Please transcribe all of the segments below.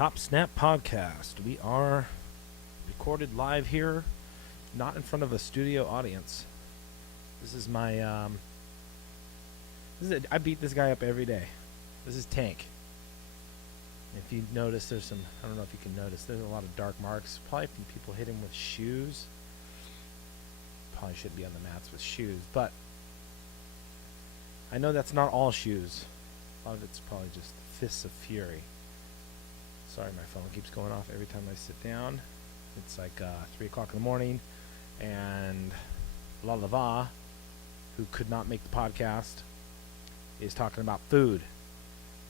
Topsnap Podcast. We are recorded live here, not in front of a studio audience. This is my, I beat this guy up every day. This is Tank. If you notice, there's some, I don't know if you can notice, there's a lot of dark marks. Probably from people hit him with shoes. Probably shouldn't be on the mats with shoes, but I know that's not all shoes. A lot of it's probably just fists of fury. Sorry, my phone keeps going off every time I sit down. It's like 3 o'clock in the morning, and La Lava, who could not make the podcast, is talking about food.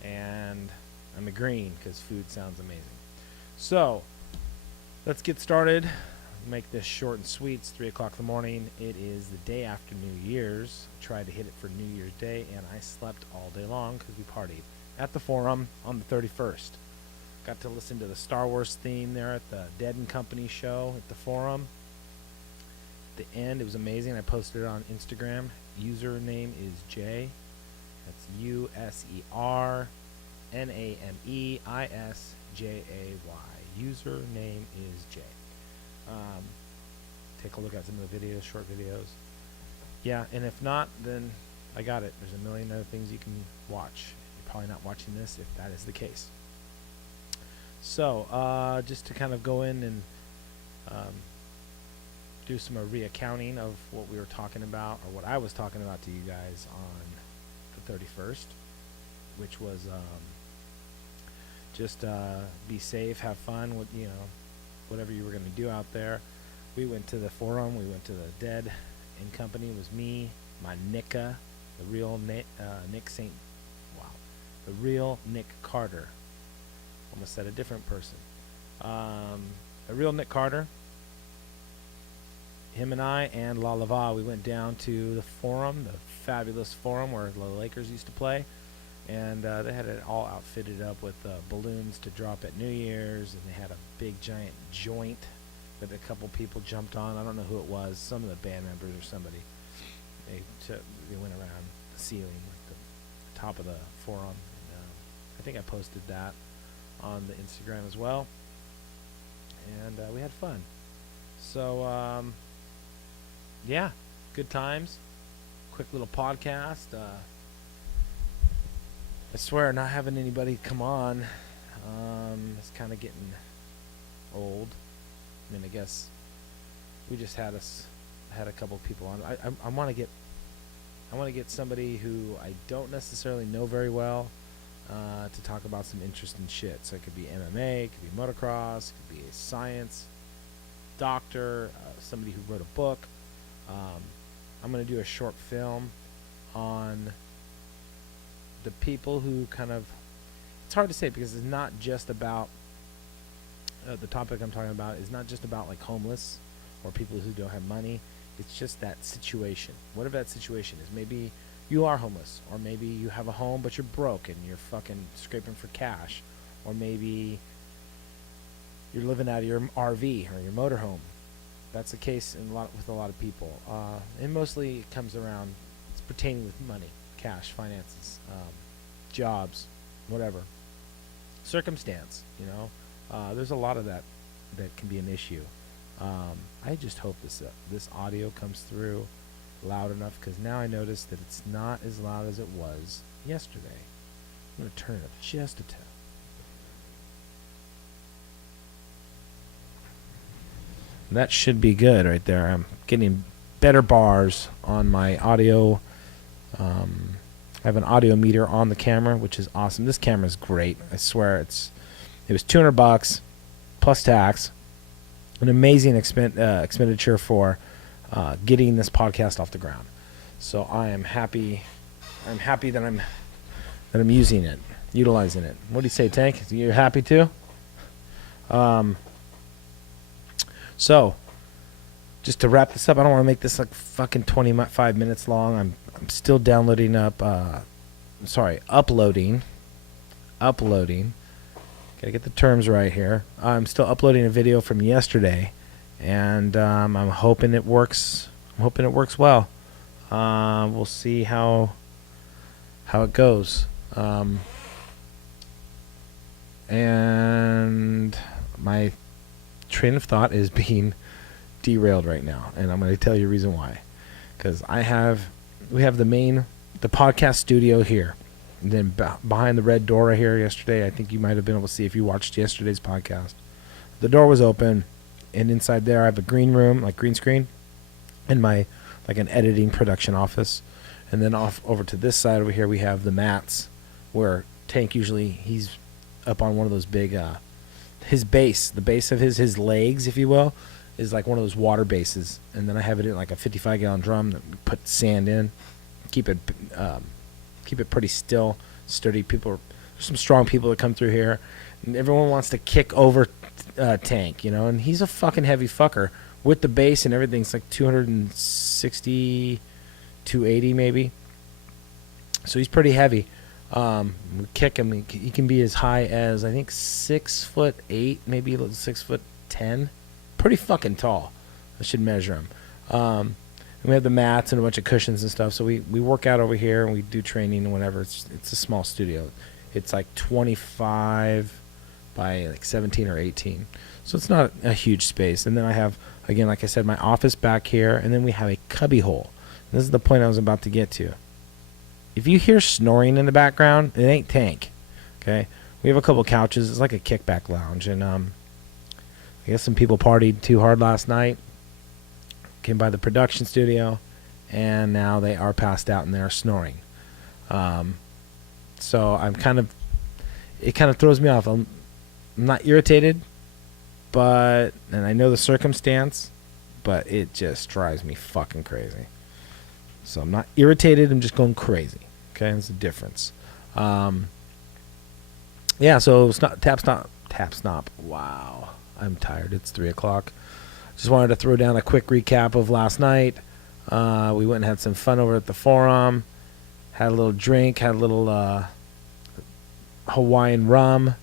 And I'm agreeing because food sounds amazing. So, let's get started. Make this short and sweet. It's 3 o'clock in the morning. It is the day after New Year's. I tried to hit it for New Year's Day, and I slept all day long because we partied at the Forum on the 31st. Got to listen to the Star Wars theme there at the Dead & Company show at the Forum. At the end, it was amazing. I posted it on Instagram. Username is Jay. That's USERNAMEISJAY. Username is Jay. Take a look at some of the videos, short videos. Yeah, and if not, then I got it. There's a million other things you can watch. You're probably not watching this if that is the case. So, just to kind of go in and do some reaccounting of what we were talking about, or what I was talking about to you guys on the 31st, which was just be safe, have fun with, whatever you were going to do out there. We went to the Forum. We went to the Dead & Company. It was me, my Nicka, the real Nick St. Wow, the real Nick Carter. Almost said a different person. A real Nick Carter. Him and I and La Lava, we went down to the Forum, the fabulous Forum where the Lakers used to play. And they had it all outfitted up with balloons to drop at New Year's. And they had a big giant joint that a couple people jumped on. I don't know who it was. Some of the band members or somebody. They went around the ceiling with the top of the Forum. And, I think I posted that on the Instagram as well, and we had fun. So yeah, good times. Quick little podcast. I swear, not having anybody come on is kind of getting old. I mean, I guess we just had a couple of people on. I want to get somebody who I don't necessarily know very well. To talk about some interesting shit. So it could be MMA, it could be motocross, it could be a science doctor, somebody who wrote a book. I'm going to do a short film on the people who kind of, it's hard to say because it's not just about, the topic I'm talking about is not just about like homeless or people who don't have money. It's just that situation. Whatever that situation is. Maybe you are homeless, or maybe you have a home but you're broke and you're fucking scraping for cash, or maybe you're living out of your RV or your motorhome. That's the case with a lot of people. And mostly it comes around, it's pertaining with money, cash, finances, jobs, whatever. Circumstance, there's a lot of that can be an issue. I just hope this audio comes through loud enough, because now I notice that it's not as loud as it was yesterday. I'm going to turn it up just a tad. That should be good right there. I'm getting better bars on my audio. I have an audio meter on the camera, which is awesome. This camera is great. I swear it was $200 plus tax. An amazing expenditure for getting this podcast off the ground. So I am happy. I'm happy that I'm using it, utilizing it. What do you say, Tank? You're happy too? So just to wrap this up, I don't want to make this like fucking 25 minutes long. I'm still uploading. Gotta get the terms right here. I'm still uploading a video from yesterday, and I'm hoping it works. I'm hoping it works well. We'll see how it goes. and my train of thought is being derailed right now, and I'm going to tell you the reason why. Because we have the podcast studio here, and then behind the red door right here yesterday, I think you might have been able to see if you watched yesterday's podcast. The door was open, and inside there I have a green room, like green screen, and my like an editing production office. And then off over to this side over here we have the mats, where Tank usually, he's up on one of those big the base of his legs, if you will, is like one of those water bases. And then I have it in like a 55-gallon drum that we put sand in, keep it pretty still, sturdy. There's some strong people that come through here, and everyone wants to kick over Tank, you know, and he's a fucking heavy fucker with the base and everything. It's like 260, 280 maybe, so he's pretty heavy. We kick him, he can be as high as I think 6'8", maybe 6'10", pretty fucking tall. I should measure him. And we have the mats and a bunch of cushions and stuff, so we work out over here and we do training and whatever. It's a small studio. It's like 25 by like 17 or 18, so it's not a huge space. And then I have, again, like I said, my office back here, and then we have a cubby hole. And this is the point I was about to get to. If you hear snoring in the background, it ain't Tank. Okay, we have a couple couches. It's like a kickback lounge, and I guess some people partied too hard last night, came by the production studio, and now they are passed out and they are snoring. So it kind of throws me off. I'm not irritated, and I know the circumstance, but it just drives me fucking crazy. So I'm not irritated, I'm just going crazy. Okay, there's a difference. Yeah, so Topsnap. Wow, I'm tired. It's 3 o'clock. Just wanted to throw down a quick recap of last night. We went and had some fun over at the Forum. Had a little drink, had a little Hawaiian rum.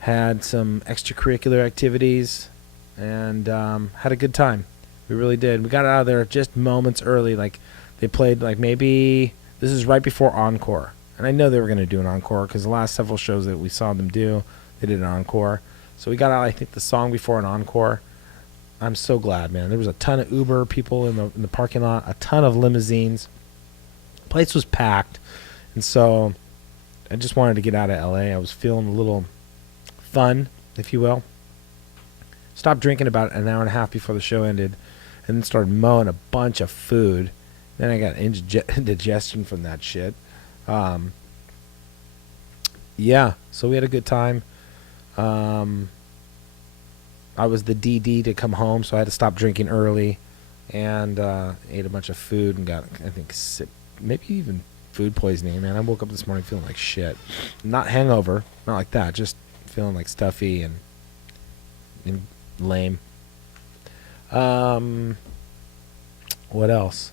Had some extracurricular activities, and had a good time. We really did. We got out of there just moments early. Like, they played, like, maybe this is right before Encore. And I know they were going to do an encore because the last several shows that we saw them do, they did an encore. So we got out, I think, the song before an encore. I'm so glad, man. There was a ton of Uber people in the parking lot, a ton of limousines. The place was packed. And so I just wanted to get out of L.A. I was feeling a little fun, if you will. Stopped drinking about an hour and a half before the show ended, and then started mowing a bunch of food. Then I got indigestion from that shit. Yeah, so we had a good time. I was the DD to come home, so I had to stop drinking early, and ate a bunch of food and got, I think, maybe even food poisoning. Man, I woke up this morning feeling like shit. Not hangover, not like that, just feeling like stuffy and lame. What else?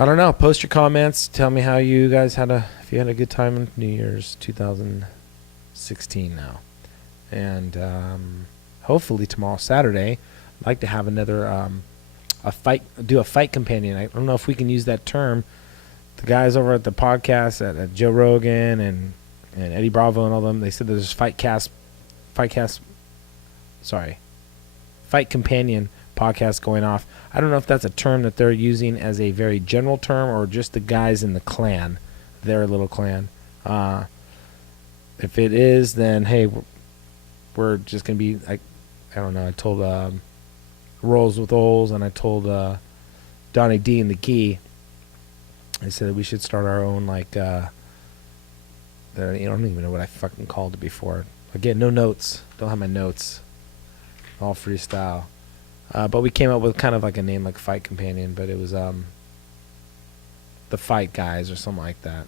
I don't know. Post your comments. Tell me how you guys if you had a good time in New Year's 2016 now. And hopefully tomorrow, Saturday, I'd like to have another a fight companion. I don't know if we can use that term. The guys over at the podcast at Joe Rogan and Eddie Bravo and all them, they said there's fight companion podcast going off. I don't know if that's a term that they're using as a very general term or just the guys in the clan, their little clan. If it is, then hey, we're just gonna be, I don't know. I told Rolls with Oles, and I told Donnie D and the Key. I said that we should start our own, like, I don't even know what I fucking called it before. Again, no notes. Don't have my notes. All freestyle. But we came up with kind of like a name like Fight Companion, but it was the Fight Guys or something like that.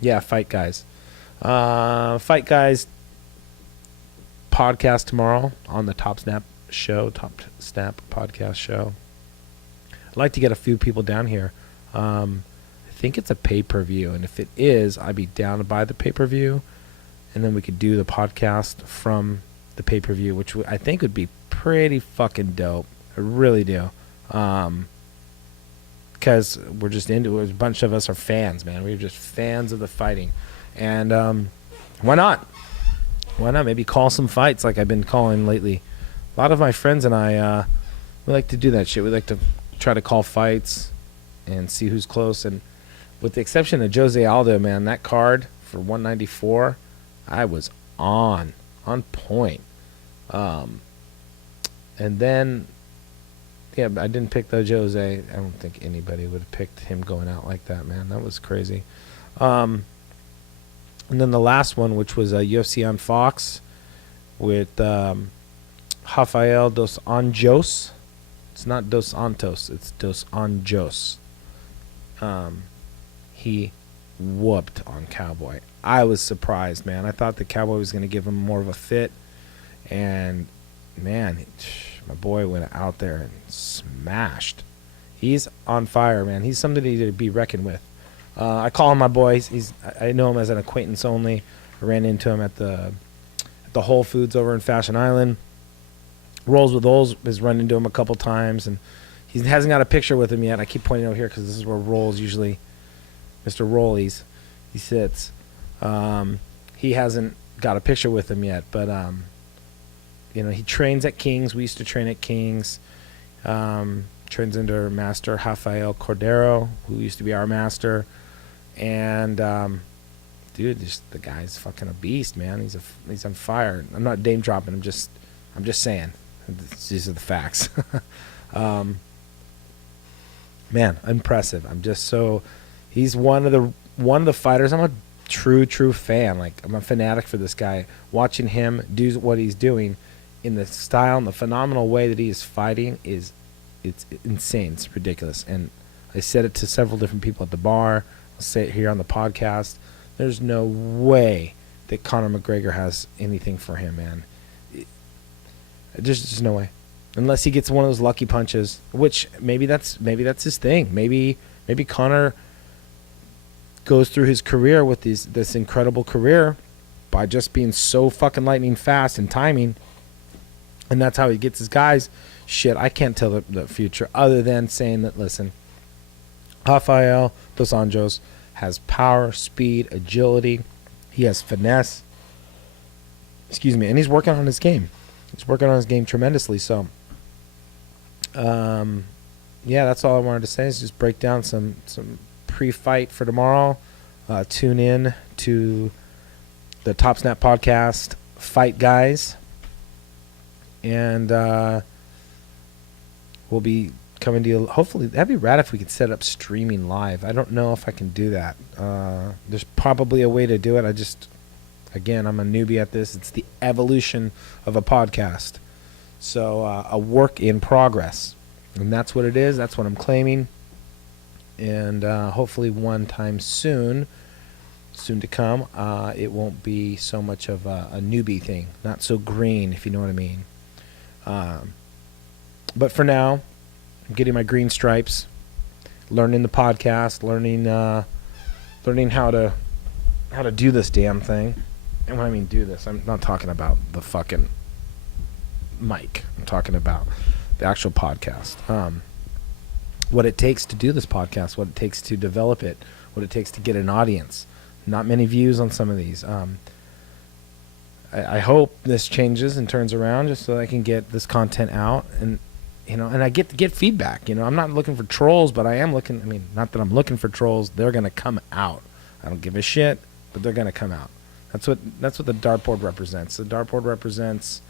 Yeah, Fight Guys. Fight Guys podcast tomorrow on the Topsnap Podcast show. I'd like to get a few people down here. I think it's a pay-per-view, and if it is, I'd be down to buy the pay-per-view, and then we could do the podcast from the pay-per-view, which I think would be pretty fucking dope. I really do. Because we're just into it. A bunch of us are fans, man. We're just fans of the fighting. And why not? Why not? Maybe call some fights like I've been calling lately. A lot of my friends and I, we like to do that shit. We like to try to call fights and see who's close. And with the exception of Jose Aldo, man, that card for 194, I was on point. And then, yeah, I didn't pick the Jose. I don't think anybody would have picked him going out like that, man. That was crazy. And then the last one, which was UFC on Fox with Rafael dos Anjos. It's not Dos Santos. It's Dos Anjos. He whooped on Cowboy. I was surprised, man. I thought the Cowboy was going to give him more of a fit. And, man, my boy went out there and smashed. He's on fire, man. He's somebody to be reckoned with. I call him my boy. I know him as an acquaintance only. I ran into him at the Whole Foods over in Fashion Island. Rolls with Oles has run into him a couple times, and he hasn't got a picture with him yet. I keep pointing out here because this is where Rolls usually, Mr. Rollies, he sits. He hasn't got a picture with him yet, but he trains at King's. We used to train at King's. Trains under Master Rafael Cordero, who used to be our master, and dude, the guy's fucking a beast, man. He's on fire. I'm not name dropping. I'm just saying. These are the facts. Man, impressive. He's one of the fighters. I'm a true fan. Like, I'm a fanatic for this guy. Watching him do what he's doing in the style and the phenomenal way that he is fighting it's insane. It's ridiculous. And I said it to several different people at the bar. I'll say it here on the podcast. There's no way that Conor McGregor has anything for him, man. There's just no way, unless he gets one of those lucky punches. Which maybe that's his thing. Maybe Conor goes through his career with this incredible career by just being so fucking lightning fast and timing, and that's how he gets his guys. Shit, I can't tell the future other than saying that. Listen, Rafael dos Anjos has power, speed, agility. He has finesse. Excuse me, and he's working on his game. He's working on his game tremendously. So, yeah, that's all I wanted to say is just break down some pre-fight for tomorrow. Tune in to the Topsnap Podcast, Fight Guys, and we'll be coming to you. Hopefully, that'd be rad if we could set up streaming live. I don't know if I can do that. There's probably a way to do it. Again, I'm a newbie at this. It's the evolution of a podcast. So a work in progress. And that's what it is. That's what I'm claiming. And hopefully one time soon to come, it won't be so much of a newbie thing. Not so green, if you know what I mean. But for now, I'm getting my green stripes, learning the podcast, learning how to do this damn thing. And when I mean do this, I'm not talking about the fucking mic. I'm talking about the actual podcast. What it takes to do this podcast, what it takes to develop it, what it takes to get an audience. Not many views on some of these. I hope this changes and turns around just so I can get this content out and I get feedback. I'm not looking for trolls, but I am looking. I mean, not that I'm looking for trolls. They're gonna come out. I don't give a shit, but they're gonna come out. That's what the dartboard represents. The dartboard represents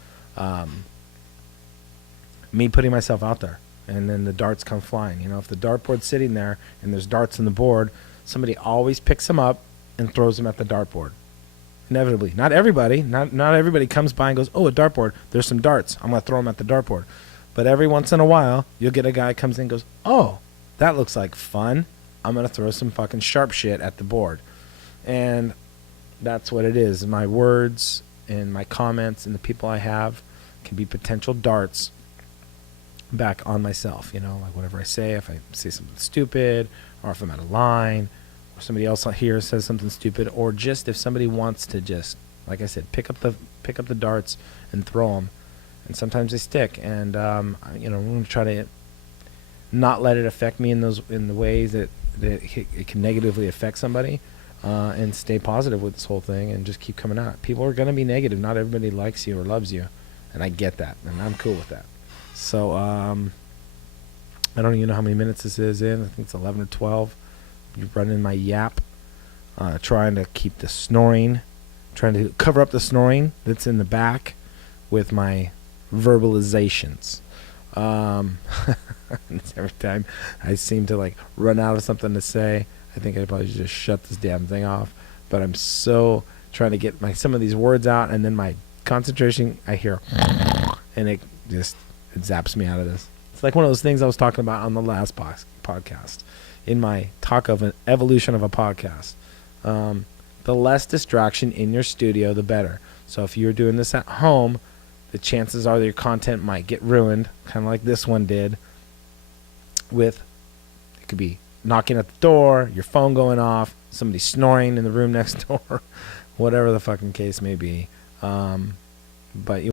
me putting myself out there, and then the darts come flying. If the dartboard's sitting there and there's darts on the board, somebody always picks them up and throws them at the dartboard. Inevitably, not everybody comes by and goes, "Oh, a dartboard. There's some darts. I'm gonna throw them at the dartboard." But every once in a while, you'll get a guy comes in and goes, "Oh, that looks like fun. I'm gonna throw some fucking sharp shit at the board," and that's what it is. My words and my comments and the people I have can be potential darts back on myself. Like whatever I say, if I say something stupid, or if I'm out of line, or somebody else here says something stupid, or just if somebody wants to just, like I said, pick up the darts and throw them, and sometimes they stick. And I'm going to try to not let it affect me in the ways that it can negatively affect somebody. and stay positive with this whole thing and just keep coming out. People are going to be negative. Not everybody likes you or loves you. And I get that. And I'm cool with that. So, I don't even know how many minutes this is in. I think it's 11 or 12. You're running my yap. Trying to keep the snoring. Trying to cover up the snoring that's in the back with my verbalizations. Every time I seem to like run out of something to say, I think I probably should just shut this damn thing off. But I'm so trying to get some of these words out, and then my concentration, I hear, and it zaps me out of this. It's like one of those things I was talking about on the last podcast, in my talk of an evolution of a podcast. The less distraction in your studio, the better. So if you're doing this at home, the chances are that your content might get ruined, kind of like this one did. It could be knocking at the door, your phone going off, somebody snoring in the room next door, whatever the fucking case may be. But you